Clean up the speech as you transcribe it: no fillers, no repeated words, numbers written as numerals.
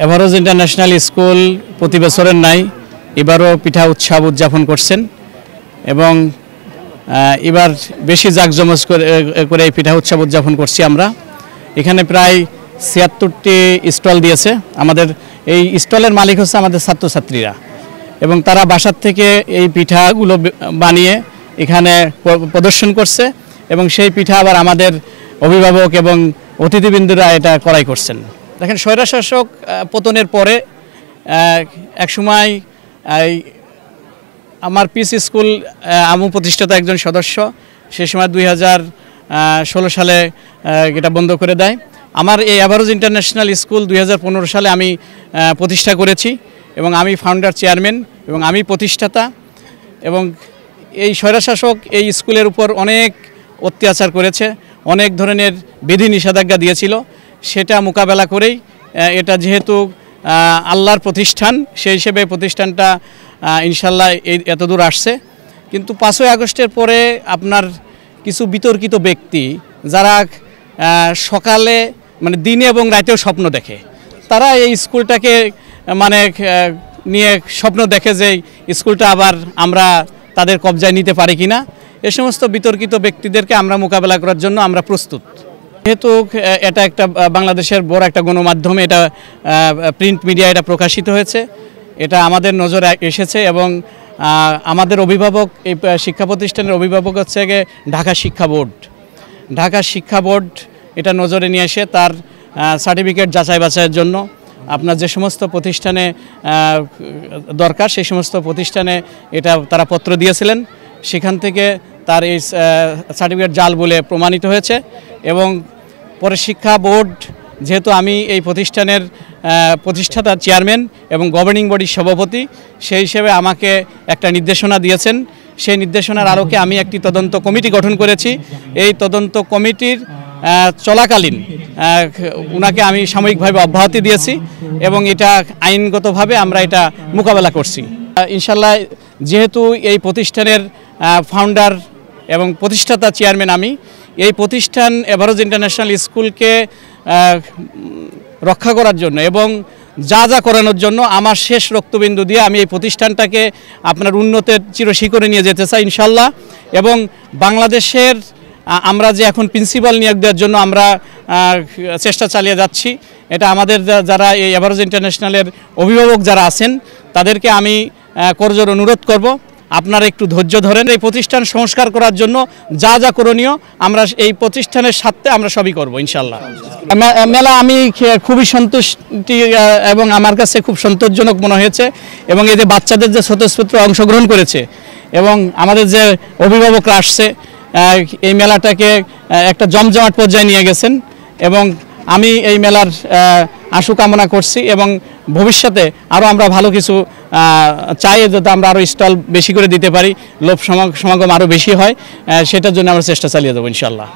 Average international school প্রতি বছরের নাই এবারও পিঠা উৎসব উদযাপন করছেন এবং এবার বেশি জাঁকজমক করে এই পিঠা উৎসব উদযাপন করছি আমরা। এখানে প্রায় ৭৬টি স্টল দিয়েছে। আমাদের এই স্টলের মালিক হচ্ছে আমাদের ছাত্রছাত্রীরা এবং তারা বাসার থেকে এই পিঠাগুলো বানিয়ে এখানে প্রদর্শন করছে এবং সেই পিঠা আবার আমাদের অভিভাবক এবং অতিথিবৃন্দরা এটা ক্রয় করছেন। দেখেন, স্বৈরশাসক পতনের পরে একসময় আমার পিস স্কুল আমু প্রতিষ্ঠাতা একজন সদস্য সে সময় 2016 সালে এটা বন্ধ করে দেয়। আমার এই এভারেজ ইন্টারন্যাশনাল স্কুল 2015 সালে আমি প্রতিষ্ঠা করেছি এবং আমি ফাউন্ডার চেয়ারম্যান এবং আমি প্রতিষ্ঠাতা। এবং এই স্বৈরশাসক এই স্কুলের উপর অনেক অত্যাচার করেছে, অনেক ধরনের বিধি নিষেধাজ্ঞা দিয়েছিল। সেটা মোকাবেলা করেই এটা যেহেতু আল্লাহর প্রতিষ্ঠান, সেই হিসেবে প্রতিষ্ঠানটা ইনশাল্লাহ এতদূর আসছে। কিন্তু 5ই আগস্টের পরে আপনার কিছু বিতর্কিত ব্যক্তি যারা সকালে মানে দিনে এবং রাতেও স্বপ্ন দেখে, তারা এই স্কুলটাকে মানে নিয়ে স্বপ্ন দেখে যে স্কুলটা আবার আমরা তাদের কবজায় নিতে পারি কিনা। এ সমস্ত বিতর্কিত ব্যক্তিদেরকে আমরা মোকাবেলা করার জন্য আমরা প্রস্তুত। যেহেতু এটা একটা বাংলাদেশের বড় একটা গণমাধ্যমে এটা প্রিন্ট মিডিয়া এটা প্রকাশিত হয়েছে, এটা আমাদের নজরে এসেছে এবং আমাদের অভিভাবক এই শিক্ষা প্রতিষ্ঠানের অভিভাবক হচ্ছে ঢাকা শিক্ষা বোর্ড। ঢাকা শিক্ষা বোর্ড এটা নজরে নিয়ে এসে তার সার্টিফিকেট যাচাই বাছাইয়ের জন্য আপনার যে সমস্ত প্রতিষ্ঠানে দরকার সেই সমস্ত প্রতিষ্ঠানে এটা তারা পত্র দিয়েছিলেন। সেখান থেকে তার এই সার্টিফিকেট জাল বলে প্রমাণিত হয়েছে এবং পরে শিক্ষা বোর্ড, যেহেতু আমি এই প্রতিষ্ঠানের প্রতিষ্ঠাতা চেয়ারম্যান এবং গভর্নিং বডির সভাপতি, সেই হিসেবে আমাকে একটা নির্দেশনা দিয়েছেন। সেই নির্দেশনার আলোকে আমি একটি তদন্ত কমিটি গঠন করেছি। এই তদন্ত কমিটির চলাকালীন ওনাকে আমি সাময়িকভাবে অব্যাহতি দিয়েছি এবং এটা আইনগতভাবে আমরা এটা মোকাবেলা করছি ইনশাল্লাহ। যেহেতু এই প্রতিষ্ঠানের ফাউন্ডার এবং প্রতিষ্ঠাতা চেয়ারম্যান আমি, এই প্রতিষ্ঠান এভারেজ ইন্টারন্যাশনাল স্কুলকে রক্ষা করার জন্য এবং যা যা করানোর জন্য আমার শেষ রক্তবিন্দু দিয়ে আমি এই প্রতিষ্ঠানটাকে আপনার উন্নতের চিরশিখরে নিয়ে যেতে চাই ইনশাল্লাহ। এবং বাংলাদেশের আমরা যে এখন প্রিন্সিপাল নিয়োগ দেওয়ার জন্য আমরা চেষ্টা চালিয়ে যাচ্ছি, এটা আমাদের যারা এই এভারেজ ইন্টারন্যাশনালের অভিভাবক যারা আছেন তাদেরকে আমি করজোর অনুরোধ করব, আপনারা একটু ধৈর্য ধরেন। এই প্রতিষ্ঠান সংস্কার করার জন্য যা যা করণীয় আমরা এই প্রতিষ্ঠানের সাথে আমরা সবই করব ইনশাল্লাহ। মেলা আমি খুবই সন্তুষ্টি এবং আমার কাছে খুব সন্তোষজনক মনে হয়েছে এবং এই যে বাচ্চাদের যে স্বতঃস্ফূর্ত অংশগ্রহণ করেছে এবং আমাদের যে অভিভাবকরা আসছে এই মেলাটাকে একটা জমজমাট পর্যায়ে নিয়ে গেছেন এবং আমি এই মেলার আশু কামনা করছি এবং ভবিষ্যতে আরও আমরা ভালো কিছু চাই, যাতে আমরা আরও স্টল বেশি করে দিতে পারি, লোক সমাগম আরও বেশি হয়, সেটার জন্য আমরা চেষ্টা চালিয়ে দেবো ইনশাল্লাহ।